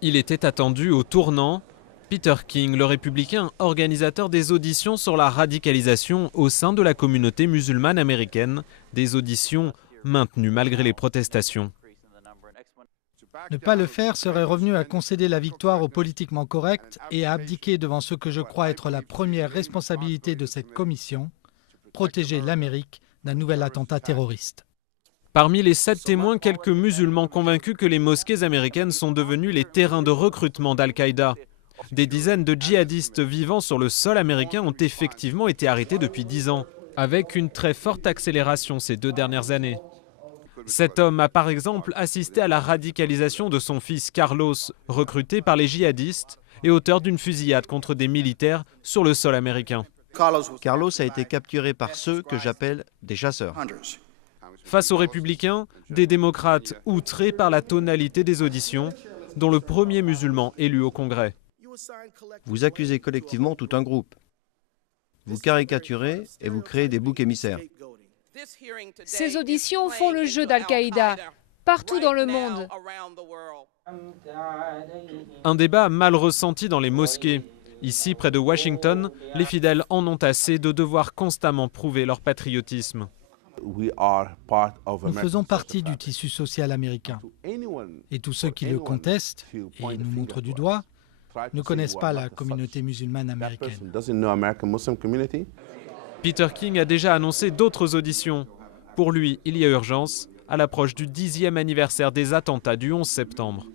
Il était attendu au tournant. Peter King, le républicain, organisateur des auditions sur la radicalisation au sein de la communauté musulmane américaine, des auditions maintenues malgré les protestations. Ne pas le faire serait revenu à concéder la victoire au politiquement correct et à abdiquer devant ce que je crois être la première responsabilité de cette commission, protéger l'Amérique d'un nouvel attentat terroriste. Parmi les 7 témoins, quelques musulmans convaincus que les mosquées américaines sont devenues les terrains de recrutement d'Al-Qaïda. Des dizaines de djihadistes vivant sur le sol américain ont effectivement été arrêtés depuis 10 ans, avec une très forte accélération ces 2 dernières années. Cet homme a par exemple assisté à la radicalisation de son fils Carlos, recruté par les djihadistes et auteur d'une fusillade contre des militaires sur le sol américain. Carlos a été capturé par ceux que j'appelle des chasseurs. Face aux républicains, des démocrates outrés par la tonalité des auditions, dont le premier musulman élu au Congrès. Vous accusez collectivement tout un groupe. Vous caricaturez et vous créez des boucs émissaires. Ces auditions font le jeu d'Al-Qaïda, partout dans le monde. Un débat mal ressenti dans les mosquées. Ici, près de Washington, les fidèles en ont assez de devoir constamment prouver leur patriotisme. Nous faisons partie du tissu social américain. Et tous ceux qui le contestent et nous montrent du doigt ne connaissent pas la communauté musulmane américaine. Peter King a déjà annoncé d'autres auditions. Pour lui, il y a urgence à l'approche du 10e anniversaire des attentats du 11 septembre.